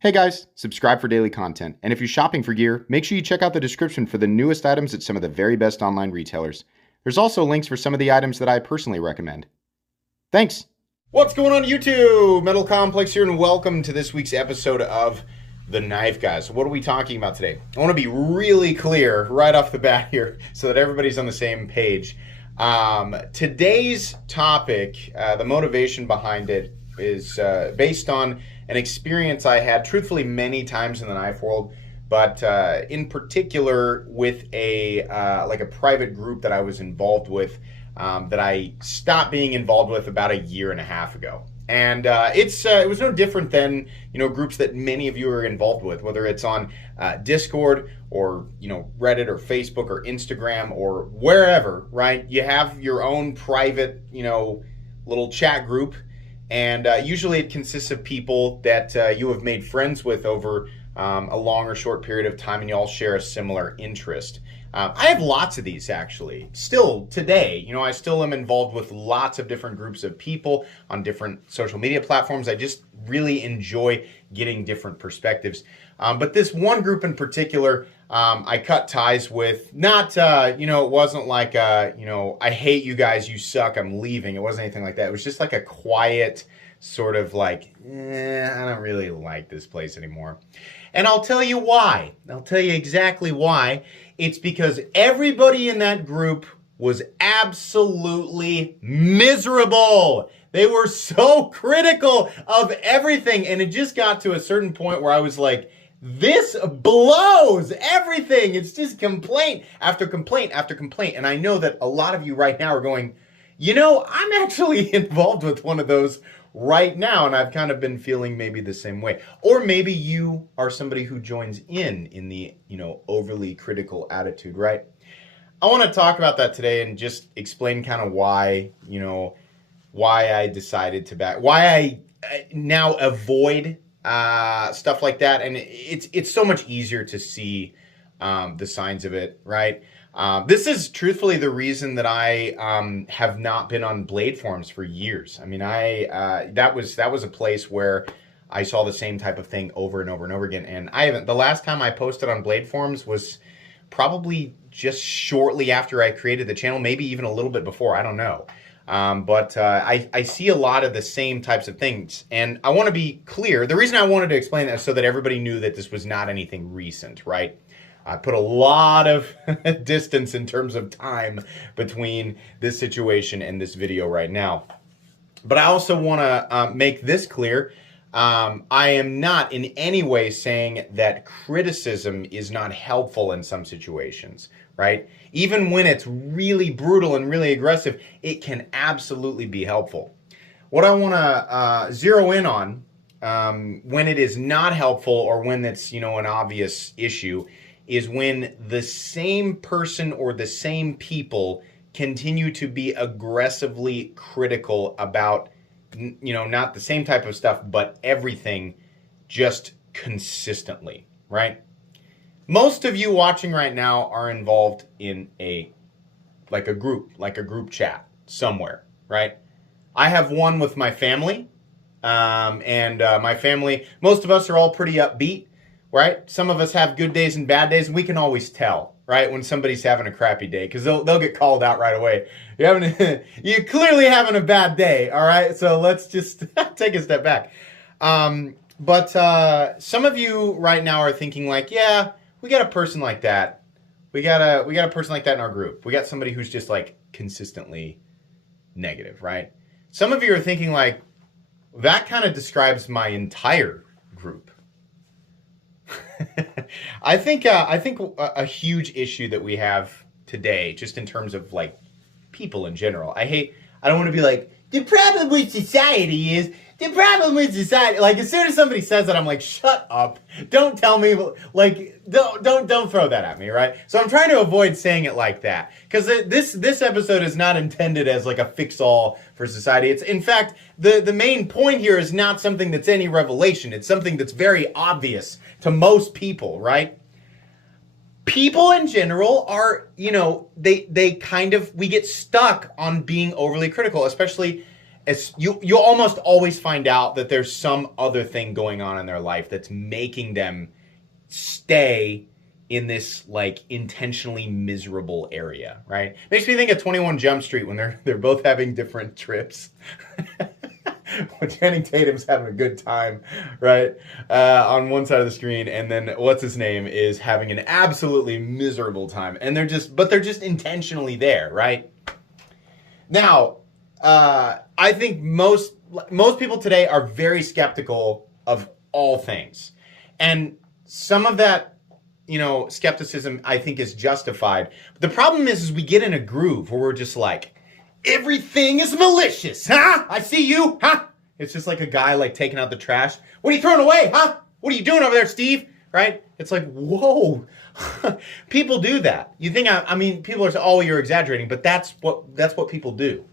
Hey guys, subscribe for daily content. And if you're shopping for gear, make sure you check out the description for the newest items at some of the very best online retailers. There's also links for some of the items that I personally recommend. Thanks! What's going on YouTube? Metal Complex here, and welcome to this week's episode of The Knife Guys. So what are we talking about today? I want to be really clear right off the bat here so that everybody's on the same page. Today's topic, the motivation behind it, is based on an experience I had, truthfully, many times in the knife world, but in particular with a private group that I was involved with, that I stopped being involved with about a year and a half ago. And it was no different than groups that many of you are involved with, whether it's on Discord or Reddit or Facebook or Instagram or wherever, right? You have your own private little chat group. And usually it consists of people that you have made friends with over a long or short period of time, and you all share a similar interest. I have lots of these, actually. Still today, I still am involved with lots of different groups of people on different social media platforms. I just really enjoy getting different perspectives. But this one group in particular, I cut ties with. Not, it wasn't like, I hate you guys, you suck, I'm leaving. It wasn't anything like that. It was just like a quiet sort of like, I don't really like this place anymore. And I'll tell you why. I'll tell you exactly why. It's because everybody in that group was absolutely miserable. They were so critical of everything. And it just got to a certain point where I was like, this blows everything. It's just complaint after complaint after complaint. And I know that a lot of you right now are going, I'm actually involved with one of those right now, and I've kind of been feeling maybe the same way. Or maybe you are somebody who joins in the, overly critical attitude, right? I want to talk about that today and just explain kind of why, why I decided to why I now avoid stuff like that. And it's so much easier to see the signs of it, right? This is truthfully the reason that I have not been on blade forums for years. I mean, that was a place where I saw the same type of thing over and over and over again. And the last time I posted on blade forums was probably just shortly after I created the channel, maybe even a little bit before, I don't know. But I see a lot of the same types of things. And I want to be clear. The reason I wanted to explain that is so that everybody knew that this was not anything recent, right? I put a lot of distance in terms of time between this situation and this video right now. But I also want to make this clear. I am not in any way saying that criticism is not helpful in some situations, right? Even when it's really brutal and really aggressive, it can absolutely be helpful. What I want to zero in on when it is not helpful or when it's, an obvious issue is when the same person or the same people continue to be aggressively critical about, not the same type of stuff, but everything just consistently, right? Most of you watching right now are involved in a group chat somewhere, right? I have one with my family, and my family, most of us are all pretty upbeat, right? Some of us have good days and bad days, and we can always tell, right, when somebody's having a crappy day, because they'll get called out right away. You're clearly having a bad day, all right? So let's just take a step back. But some of you right now are thinking like, yeah, we got a person like that. We got a person like that in our group. We got somebody who's just like consistently negative, right? Some of you are thinking like, that kind of describes my entire group. I think a huge issue that we have today, just in terms of like people in general. I don't want to be like, the problem with society is, like as soon as somebody says that, I'm like, shut up. Don't tell me, like, don't throw that at me, right? So I'm trying to avoid saying it like that. Because this episode is not intended as like a fix-all for society. It's, in fact, the main point here is not something that's any revelation. It's something that's very obvious to most people, right? People in general are, they kind of, we get stuck on being overly critical, especially you almost always find out that there's some other thing going on in their life that's making them stay in this like intentionally miserable area, right? Makes me think of 21 Jump Street when they're both having different trips. When Channing Tatum's having a good time, right, on one side of the screen, and then what's his name is having an absolutely miserable time, and they're just intentionally there, right? Now, I think most people today are very skeptical of all things, and some of that, skepticism I think is justified. But the problem is we get in a groove where we're just like, everything is malicious, huh? I see you, huh? It's just like a guy like taking out the trash. What are you throwing away, huh? What are you doing over there, Steve? Right? It's like, whoa. People do that. You think I mean, people are saying, oh, you're exaggerating, but that's what people do,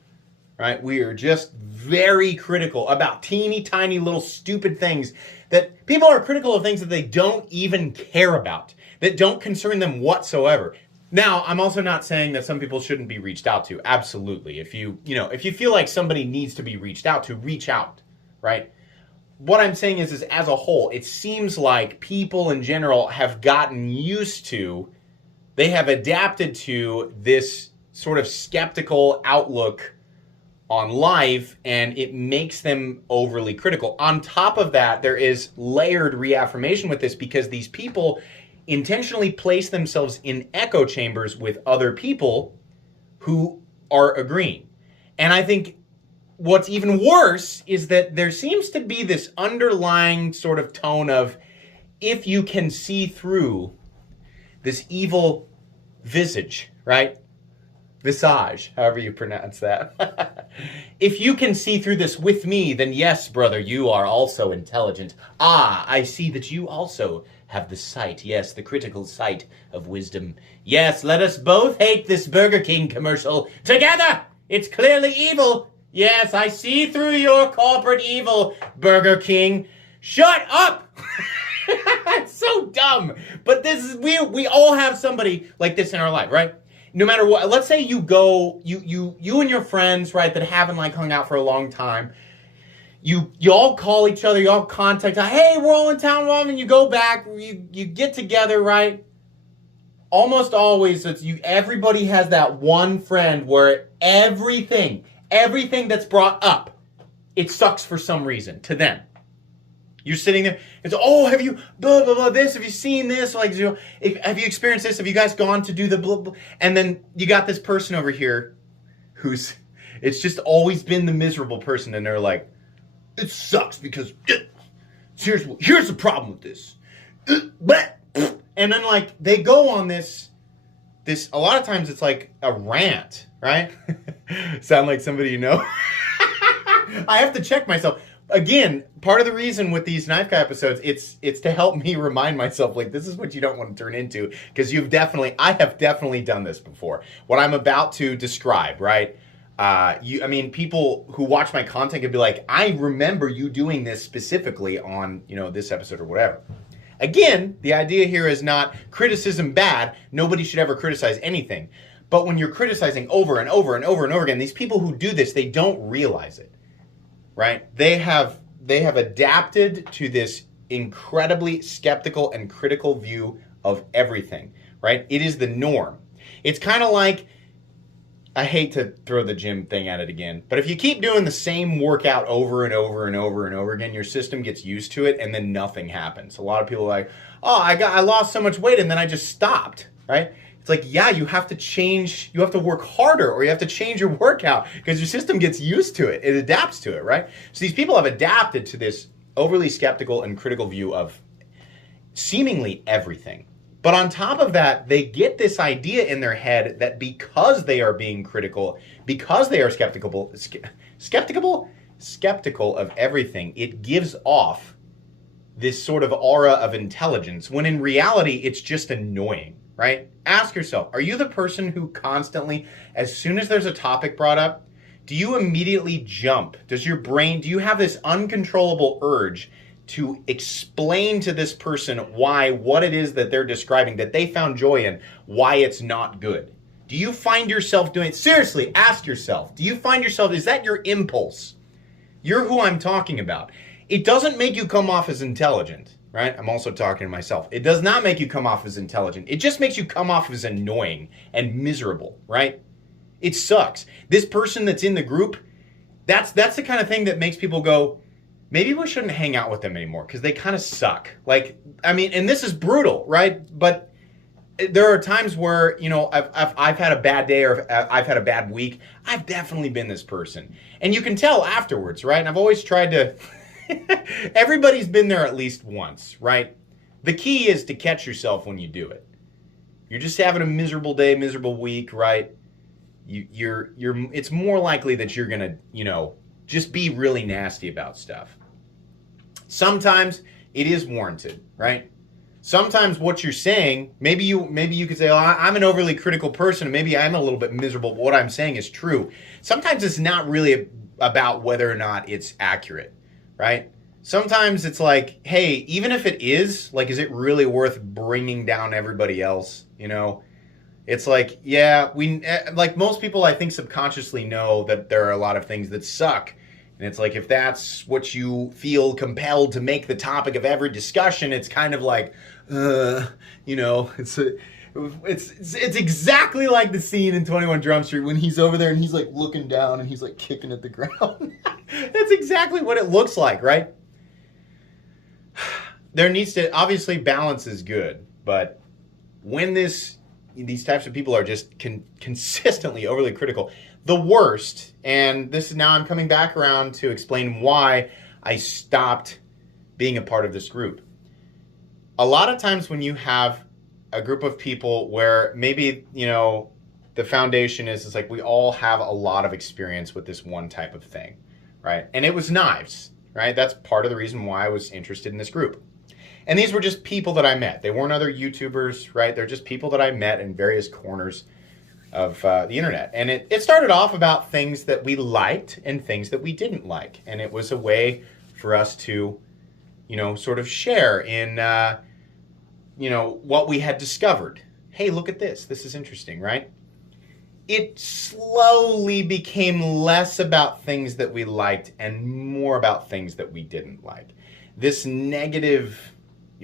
right? We are just very critical about teeny tiny little stupid things that people are critical of, things that they don't even care about, that don't concern them whatsoever. Now, I'm also not saying that some people shouldn't be reached out to. Absolutely. If you feel like somebody needs to be reached out to, reach out, right? What I'm saying is as a whole, it seems like people in general have gotten used to, they have adapted to this sort of skeptical outlook on life, and it makes them overly critical. On top of that, there is layered reaffirmation with this, because these people intentionally place themselves in echo chambers with other people who are agreeing. And I think what's even worse is that there seems to be this underlying sort of tone of, if you can see through this evil visage, right? Visage, however you pronounce that. If you can see through this with me, then yes, brother, you are also intelligent. Ah, I see that you also have the sight, yes, the critical sight of wisdom. Yes, let us both hate this Burger King commercial together. It's clearly evil. Yes, I see through your corporate evil, Burger King. Shut up! It's so dumb. But this is we all have somebody like this in our life, right? No matter what. Let's say you go, you and your friends, right, that haven't like hung out for a long time. You all call each other, you all contact, hey, we're all in town, Mom, and you go back, you get together, right? Almost always, everybody has that one friend where everything that's brought up, it sucks for some reason to them. You're sitting there, it's, oh, have you, blah, blah, blah, this, have you seen this? Like, have you experienced this? Have you guys gone to do the blah, blah? And then you got this person over here it's just always been the miserable person, and they're like, it sucks because here's the problem with this. And then like they go on this a lot of times it's like a rant, right? Sound like somebody you know? I have to check myself. Again, part of the reason with these Knife Guy episodes, it's to help me remind myself, like, this is what you don't want to turn into, because I have definitely done this before. What I'm about to describe, right? People who watch my content could be like, I remember you doing this specifically on, this episode or whatever. Again, the idea here is not criticism bad. Nobody should ever criticize anything. But when you're criticizing over and over and over and over again, these people who do this, they don't realize it, right? They have adapted to this incredibly skeptical and critical view of everything, right? It is the norm. It's kind of like, I hate to throw the gym thing at it again, but if you keep doing the same workout over and over and over and over again, your system gets used to it, and then nothing happens. A lot of people are like, oh, I lost so much weight and then I just stopped, right? It's like, yeah, you have to work harder, or you have to change your workout because your system gets used to it. It adapts to it, right? So these people have adapted to this overly skeptical and critical view of seemingly everything. But on top of that, they get this idea in their head that because they are being critical, because they are skeptical of everything, it gives off this sort of aura of intelligence, when in reality, it's just annoying, right? Ask yourself, are you the person who constantly, as soon as there's a topic brought up, do you immediately jump? Do you have this uncontrollable urge to explain to this person why what it is that they're describing, that they found joy in, why it's not good? Do you find yourself doing it? Seriously, ask yourself, is that your impulse? You're who I'm talking about. It doesn't make you come off as intelligent, right? I'm also talking to myself. It does not make you come off as intelligent. It just makes you come off as annoying and miserable, right? It sucks. This person that's in the group, that's the kind of thing that makes people go, maybe we shouldn't hang out with them anymore because they kind of suck. Like, I mean, and this is brutal, right? But there are times where, you know, I've had a bad day or I've had a bad week. I've definitely been this person. And you can tell afterwards, right? And I've always tried to, everybody's been there at least once, right? The key is to catch yourself when you do it. You're just having a miserable day, miserable week, right? It's more likely that you're gonna, you know, just be really nasty about stuff. Sometimes it is warranted, right? Sometimes what you're saying, maybe you could say, oh, I'm an overly critical person, and maybe I'm a little bit miserable, but what I'm saying is true. Sometimes it's not really about whether or not it's accurate, right? Sometimes it's like, hey, even if it is, like, is it really worth bringing down everybody else, you know? It's like, yeah, like most people I think subconsciously know that there are a lot of things that suck. And it's like, if that's what you feel compelled to make the topic of every discussion, it's kind of like, you know, it's exactly like the scene in 21 Drum Street when he's over there and he's like looking down and he's like kicking at the ground. That's exactly what it looks like, right? There needs to, obviously balance is good, but when these types of people are just consistently overly critical, the worst, and this is now I'm coming back around to explain why I stopped being a part of this group. A lot of times when you have a group of people where maybe, you know, the foundation is like we all have a lot of experience with this one type of thing, right? And it was knives, right? That's part of the reason why I was interested in this group. And these were just people that I met. They weren't other YouTubers, right? They're just people that I met in various corners of the internet. And it started off about things that we liked and things that we didn't like. And it was a way for us to, you know, sort of share in, you know, what we had discovered. Hey, look at this. This is interesting, right? It slowly became less about things that we liked and more about things that we didn't like. This negative,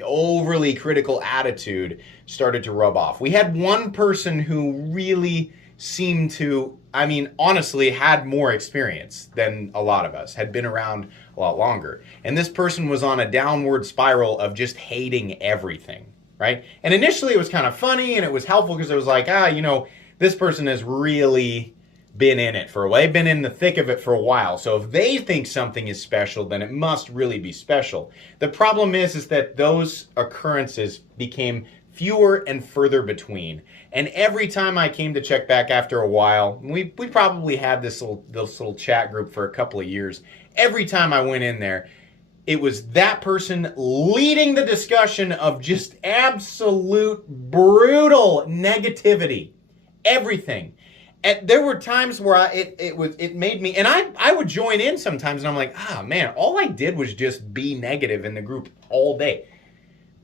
overly critical attitude started to rub off. We had one person who really seemed to, I mean, honestly, had more experience than a lot of us, had been around a lot longer. And this person was on a downward spiral of just hating everything, right? And initially it was kind of funny and it was helpful because it was like, you know, this person has really been in it for a while. They've been in the thick of it for a while. So if they think something is special, then it must really be special. The problem is that those occurrences became fewer and further between. And every time I came to check back after a while, we probably had this little chat group for a couple of years. Every time I went in there, it was that person leading the discussion of just absolute brutal negativity. Everything. And there were times where it made me, and I would join in sometimes, and I'm like, man, all I did was just be negative in the group all day.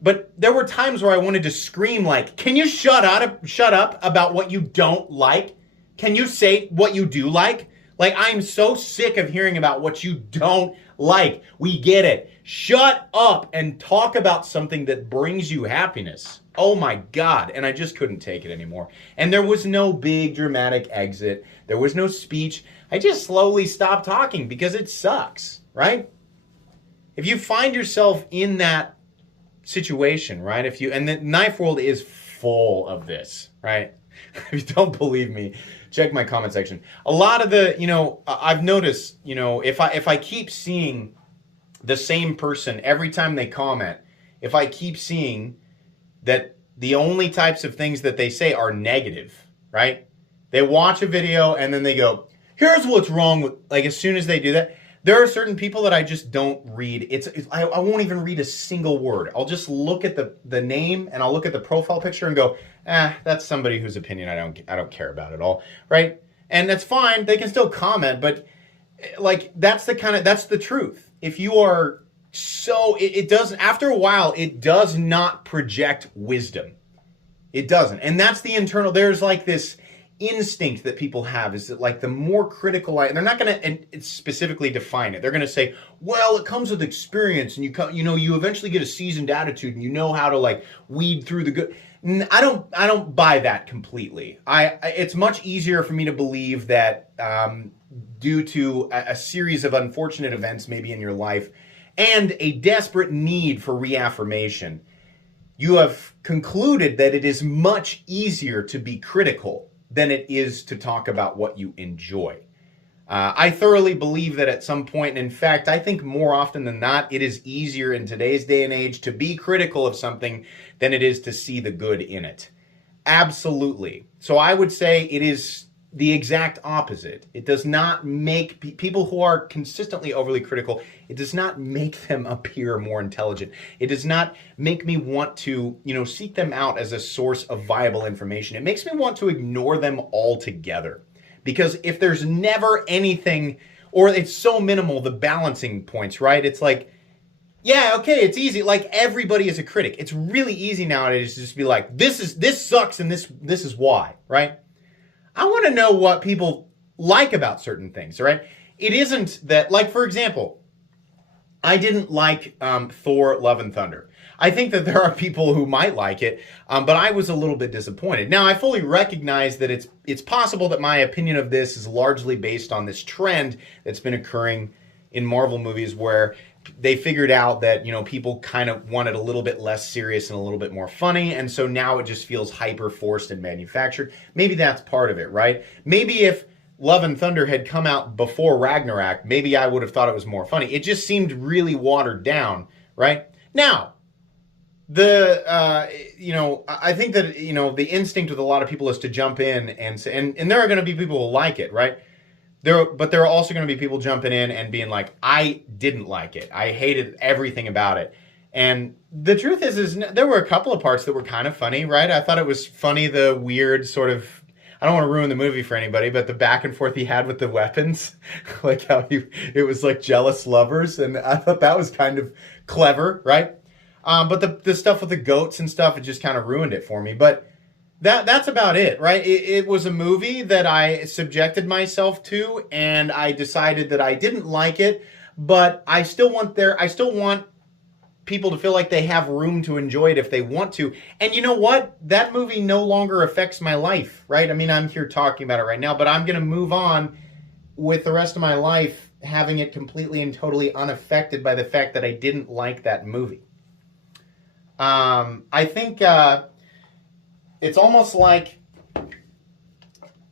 But there were times where I wanted to scream like, can you shut up about what you don't like? Can you say what you do like? Like, I'm so sick of hearing about what you don't like. We get it. Shut up and talk about something that brings you happiness. Oh my God. And I just couldn't take it anymore. And there was no big dramatic exit. There was no speech. I just slowly stopped talking because it sucks, right? If you find yourself in that situation, right? And the knife world is full of this, right? If you don't believe me, check my comment section. A lot of the, you know, I've noticed, you know, if I keep seeing the same person every time they comment, if I keep seeing that the only types of things that they say are negative, right? They watch a video and then they go, here's what's wrong with, like, as soon as they do that, there are certain people that I just don't read. I won't even read a single word. I'll just look at the name and I'll look at the profile picture and go, that's somebody whose opinion I don't care about at all, right? And that's fine. They can still comment, but like that's the truth. If you are it does, after a while, it does not project wisdom. It doesn't. And that's the internal, there's like this instinct that people have is that like the more critical and they're not going to specifically define it. They're going to say, well, it comes with experience and you eventually get a seasoned attitude and you know how to like weed through the good. I don't buy that completely. It's much easier for me to believe that due to a series of unfortunate events maybe in your life and a desperate need for reaffirmation, you have concluded that it is much easier to be critical than it is to talk about what you enjoy. I thoroughly believe that at some point, and in fact, I think more often than not, it is easier in today's day and age to be critical of something than it is to see the good in it. Absolutely. So I would say it is the exact opposite. It does not make people who are consistently overly critical, it does not make them appear more intelligent. It does not make me want to, seek them out as a source of viable information. It makes me want to ignore them altogether. Because if there's never anything, or it's so minimal, the balancing points, right? It's like, yeah, okay, it's easy. Like everybody is a critic. It's really easy nowadays to just be like, this sucks and this is why, right? I want to know what people like about certain things, right? It isn't that, like, for example, I didn't like Thor: Love and Thunder. I think that there are people who might like it, but I was a little bit disappointed. Now, I fully recognize that it's possible that my opinion of this is largely based on this trend that's been occurring in Marvel movies where they figured out that, people kind of wanted a little bit less serious and a little bit more funny, and so now it just feels hyper forced and manufactured. Maybe that's part of it, right? Maybe if Love and Thunder had come out before Ragnarok, maybe I would have thought it was more funny. It just seemed really watered down, right? Now, I think that, the instinct with a lot of people is to jump in and say, and there are going to be people who like it, right? But there are also going to be people jumping in and being like, I didn't like it. I hated everything about it. And the truth is there were a couple of parts that were kind of funny, right? I thought it was funny, the weird sort of, I don't want to ruin the movie for anybody, but the back and forth he had with the weapons, like how it was like jealous lovers. And I thought that was kind of clever, right? But the stuff with the goats and stuff, it just kind of ruined it for me. But that's about it, right? It was a movie that I subjected myself to, and I decided that I didn't like it, but I still want people to feel like they have room to enjoy it if they want to. And you know what? That movie no longer affects my life, right? I mean, I'm here talking about it right now, but I'm going to move on with the rest of my life having it completely and totally unaffected by the fact that I didn't like that movie. I think it's almost like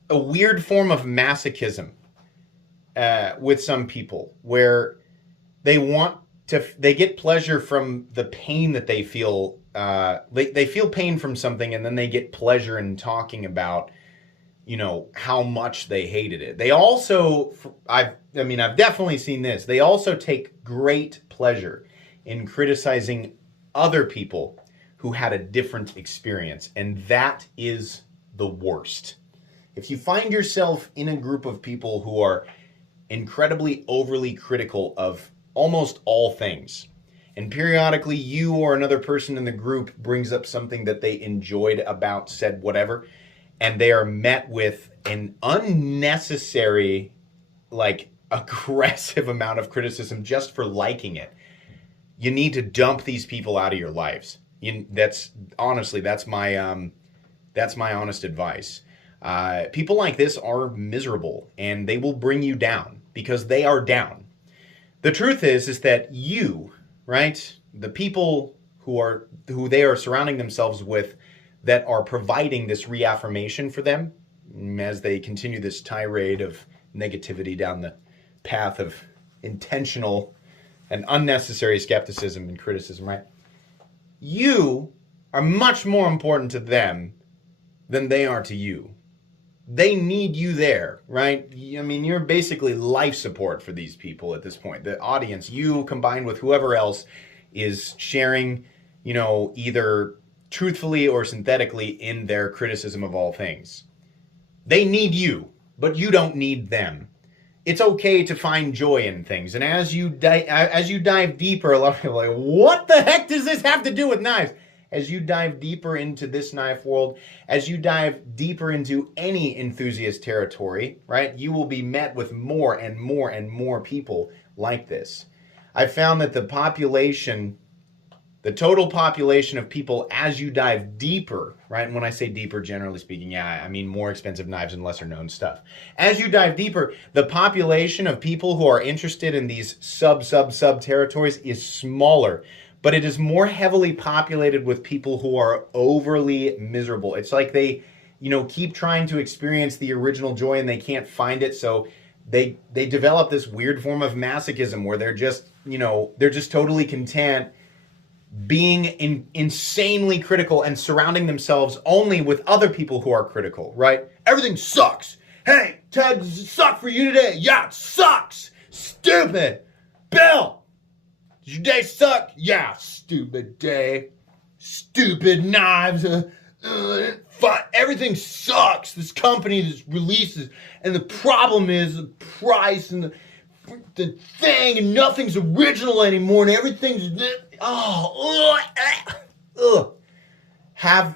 a weird form of masochism with some people, where they get pleasure from the pain that they feel. They feel pain from something, and then they get pleasure in talking about, how much they hated it. They also, I've definitely seen this. They also take great pleasure in criticizing other people who had a different experience, and that is the worst. If you find yourself in a group of people who are incredibly overly critical of almost all things, and periodically you or another person in the group brings up something that they enjoyed about said whatever, and they are met with an unnecessary, like, aggressive amount of criticism just for liking it, you need to dump these people out of your lives. That's my honest advice. People like this are miserable, and they will bring you down because they are down. The truth is that you, right, the people who they are surrounding themselves with, that are providing this reaffirmation for them as they continue this tirade of negativity down the path of intentional and unnecessary skepticism and criticism, right? You are much more important to them than they are to you. They need you there, right? I mean, you're basically life support for these people at this point. The audience, you combined with whoever else is sharing, either truthfully or synthetically in their criticism of all things. They need you, but you don't need them. It's okay to find joy in things. And as you dive deeper, a lot of people are like, what the heck does this have to do with knives? as you dive deeper into this knife world, as you dive deeper into any enthusiast territory, right, you will be met with more and more and more people like this. I found that the total population of people as you dive deeper, right? And when I say deeper, generally speaking, yeah, I mean more expensive knives and lesser known stuff. As you dive deeper, the population of people who are interested in these sub territories is smaller, but it is more heavily populated with people who are overly miserable. It's like they, keep trying to experience the original joy and they can't find it. So they develop this weird form of masochism where they're just totally content being insanely critical and surrounding themselves only with other people who are critical, right? Everything sucks. Hey, Ted, does it suck for you today? Yeah, it sucks. Stupid. Bill, did your day suck? Yeah, stupid day. Stupid knives. Everything sucks. This company that releases, and the problem is the price and the thing, and nothing's original anymore, and everything's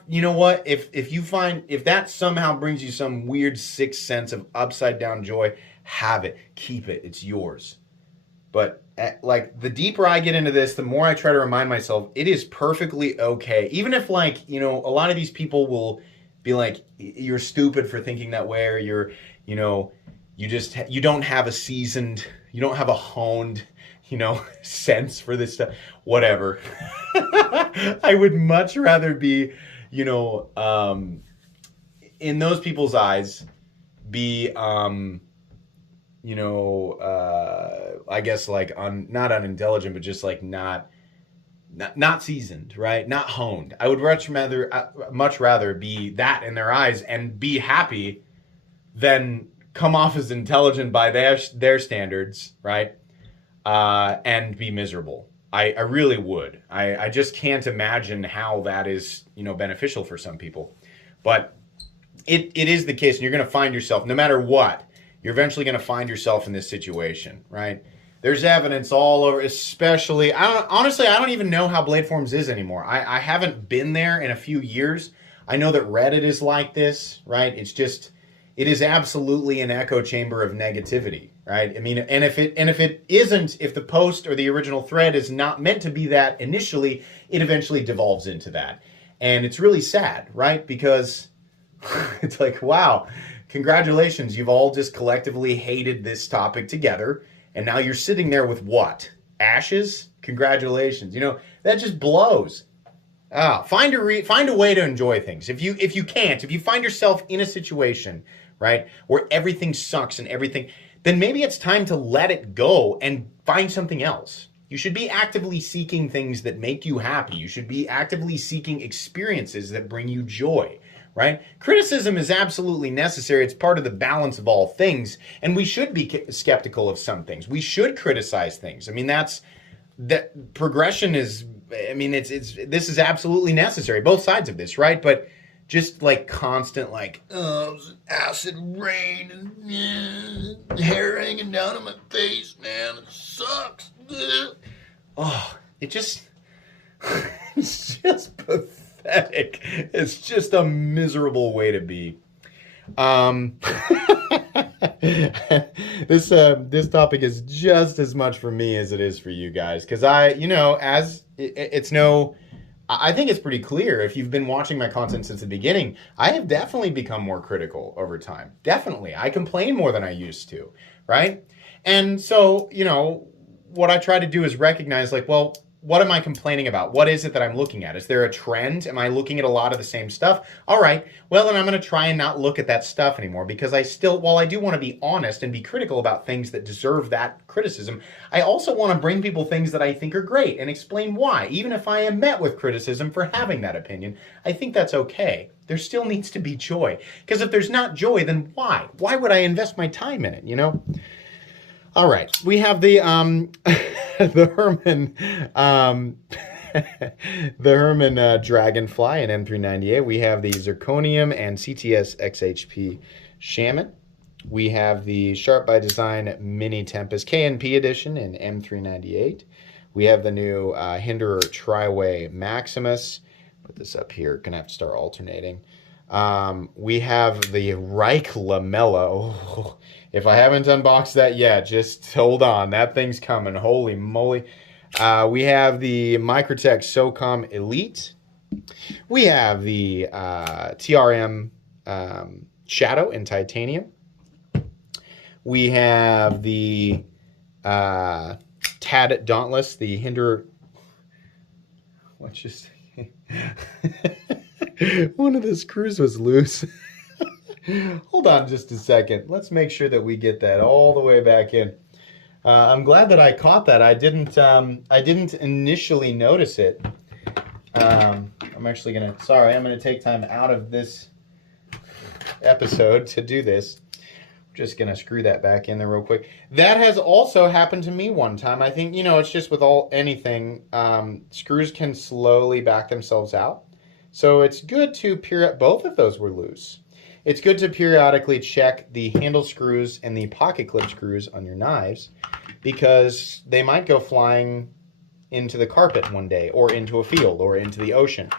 you know what? If that somehow brings you some weird sixth sense of upside down joy, have it, keep it, it's yours. But like the deeper I get into this, the more I try to remind myself it is perfectly okay. Even if a lot of these people will be like, you're stupid for thinking that way, or you don't have a honed, sense for this stuff, whatever. I would much rather be, in those people's eyes, be, I guess not unintelligent, but just like not seasoned, right? Not honed. I would much rather be that in their eyes and be happy than come off as intelligent by their standards, right? And be miserable. I really would. I just can't imagine how that is, beneficial for some people. But it is the case, and you're going to find yourself, no matter what, you're eventually going to find yourself in this situation, right? There's evidence all over, especially, I don't even know how Blade Forms is anymore. I haven't been there in a few years. I know that Reddit is like this, right? It is absolutely an echo chamber of negativity, right? I mean, and if the post or the original thread is not meant to be that initially, it eventually devolves into that. And it's really sad, right? Because it's like, wow, congratulations, you've all just collectively hated this topic together, and now you're sitting there with what? Ashes? Congratulations. That just blows. Find a way to enjoy things. If you find yourself in a situation, right, where everything sucks and everything, then maybe it's time to let it go and find something else. You should be actively seeking things that make you happy. You should be actively seeking experiences that bring you joy, right? Criticism is absolutely necessary. It's part of the balance of all things, and we should be skeptical of some things. We should criticize things. I mean, that progression is, this is absolutely necessary, both sides of this, right? But just like constant, acid rain and hair hanging down on my face, man, it sucks. It's just pathetic. It's just a miserable way to be. This topic is just as much for me as it is for you guys, because I think it's pretty clear if you've been watching my content since the beginning. I have definitely become more critical over time. Definitely. I complain more than I used to, right? And so, what I try to do is recognize, what am I complaining about? What is it that I'm looking at? Is there a trend? Am I looking at a lot of the same stuff? All right, well, then I'm going to try and not look at that stuff anymore, because while I do want to be honest and be critical about things that deserve that criticism, I also want to bring people things that I think are great and explain why. Even if I am met with criticism for having that opinion, I think that's okay. There still needs to be joy, because if there's not joy, then why? Why would I invest my time in it, All right, we have the the Herman the Herman Dragonfly and M398. We have the Zirconium and CTS XHP Shaman. We have the Sharp by Design Mini Tempest KNP edition in M398. We have the new Hinderer Triway Maximus. Put this up here. Gonna have to start alternating. We have the Reich Lamella. Oh, if I haven't unboxed that yet, just hold on. That thing's coming. Holy moly. We have the Microtech SOCOM Elite. We have the TRM Shadow in titanium. We have the Tad Dauntless, the Hinder. Let's just one of the screws was loose. Hold on just a second. Let's make sure that we get that all the way back in. I'm glad that I caught that. I didn't initially notice it. I'm gonna take time out of this episode to do this. Just gonna screw that back in there real quick. That has also happened to me one time. I think, it's just with anything, screws can slowly back themselves out. So it's good to both of those were loose. It's good to periodically check the handle screws and the pocket clip screws on your knives, because they might go flying into the carpet one day, or into a field, or into the ocean,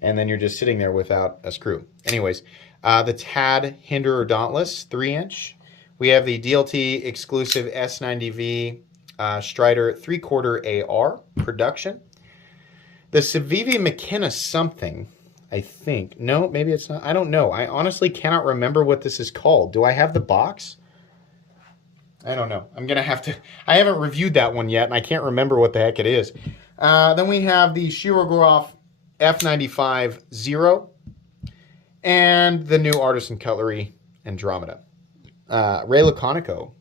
and then you're just sitting there without a screw. Anyways, the Tad Hinder Dauntless 3-inch. We have the DLT exclusive S90V Strider 3/4 AR production. The Civivi McKenna something, I think. No, maybe it's not. I don't know. I honestly cannot remember what this is called. Do I have the box? I don't know. I'm going to have to. I haven't reviewed that one yet, and I can't remember what the heck it is. Then we have the Shirogorov F95 Zero and the new Artisan Cutlery Andromeda. Ray Laconico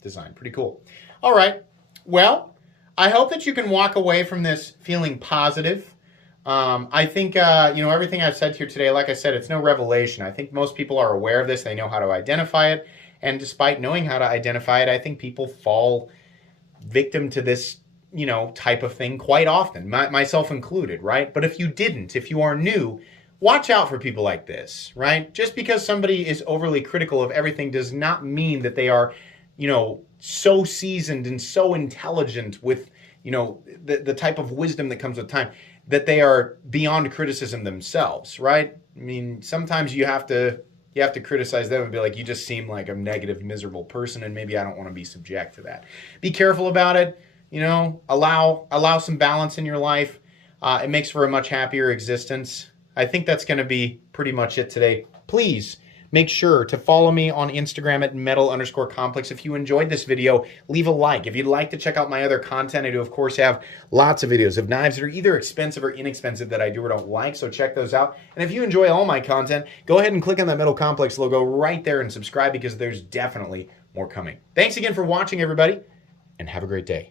design. Pretty cool. All right. Well, I hope that you can walk away from this feeling positive. I think, everything I've said here today, like I said, it's no revelation. I think most people are aware of this. They know how to identify it. And despite knowing how to identify it, I think people fall victim to this, type of thing quite often, myself included, right? But if you are new, watch out for people like this, right? Just because somebody is overly critical of everything does not mean that they are, so seasoned and so intelligent with, the type of wisdom that comes with time, that they are beyond criticism themselves, right? I mean, sometimes you have to criticize them and be like, you just seem like a negative, miserable person, and maybe I don't want to be subject to that. Be careful about it. Allow some balance in your life. It makes for a much happier existence. I think that's going to be pretty much it today. Please make sure to follow me on Instagram at metal_complex. If you enjoyed this video, leave a like. If you'd like to check out my other content, I do, of course, have lots of videos of knives that are either expensive or inexpensive that I do or don't like, so check those out. And if you enjoy all my content, go ahead and click on that Metal Complex logo right there and subscribe, because there's definitely more coming. Thanks again for watching, everybody, and have a great day.